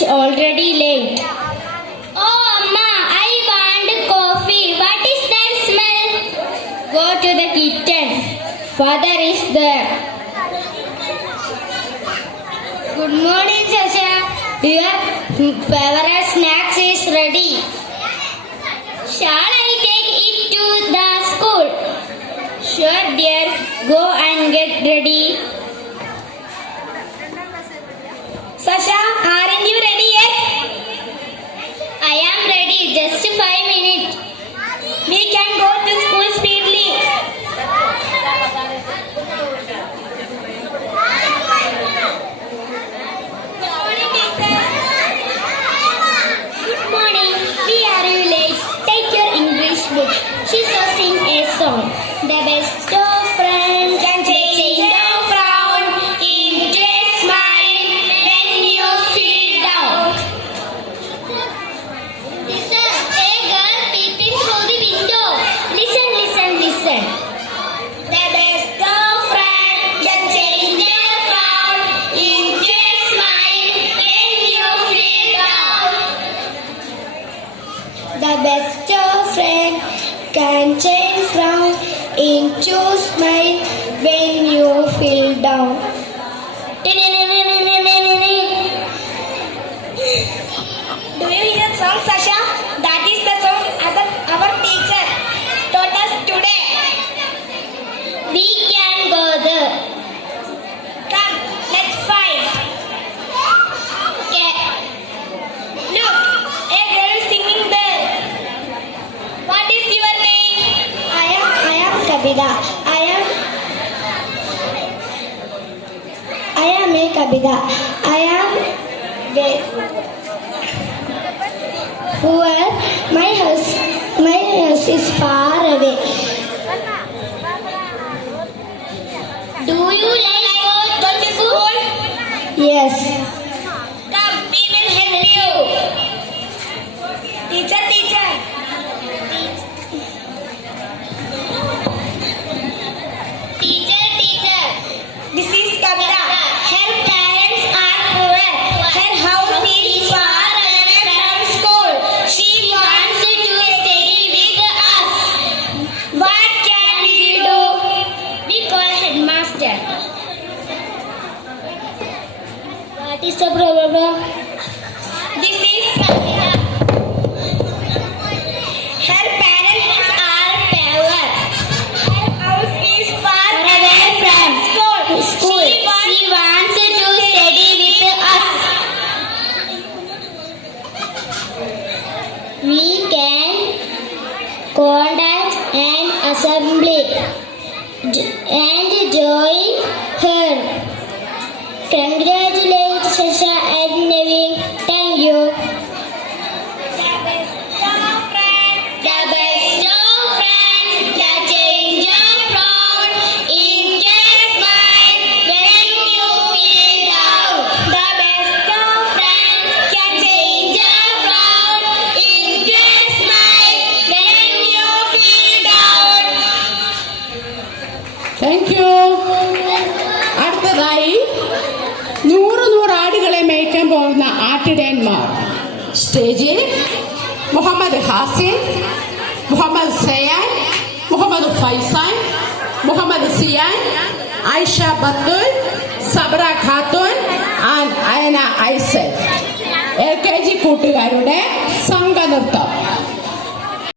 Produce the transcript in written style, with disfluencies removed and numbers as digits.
It's already late. Oh, Amma, I want coffee. What is that smell? Go to the kitchen. Father is there. Good morning, Sasha. Your favorite snacks is ready. Shall I take it to the school? Sure, dear. Go and get ready. Sasha, aren't you ready yet? I am ready. Just 5 minutes. We can go to school speedily. Good morning. We are you late. Take your English book. She shall sing a song. The best of friends can change the frown into a smile when you feel down. Listen, a girl peeping through the window. Listen, listen, listen. The best of friends can change a frown into a smile when you feel down. The best of friend can change frown into smile when you feel down. Do you hear song, Sasha? That is the song our teacher taught us today. We can go there. Come, let's find. Okay. Look, a girl is singing there. What is your name? I am Kabida. I am a Kabida. I am poor. My house is far away. Do you like go to school? Yes. Come, we will help you. Teacher. Teacher. This is Kavita. Her parents are poor. Her house is far away from school. She wants to study with us. What can we do? We call headmaster. What is the problem? This is Kavita. Her parents are poor. Her house is far away from school. She wants to study with us. We can contact an assembly and join her. Congratulations, Sasha and Nevin. Thank you. The best of friends can change your frown into a smile when you feel down. the best of Friends can change your frown into a smile when you feel down. Thank you. അടുത്തതായി 100 ആടുകളെ മേയ്ക്കാൻ പോകുന്ന ആട്ടിടയന്മാർ. സ്റ്റേജിൽ Muhammad Hasin, Muhammad Sayan, Muhammad Faizan, Muhammad Siyan, Aisha Batool, Sabra Khatoon and Ayana Aisal. LKG കൂട്ടുകാരുടെ സംഘനൃത്തം.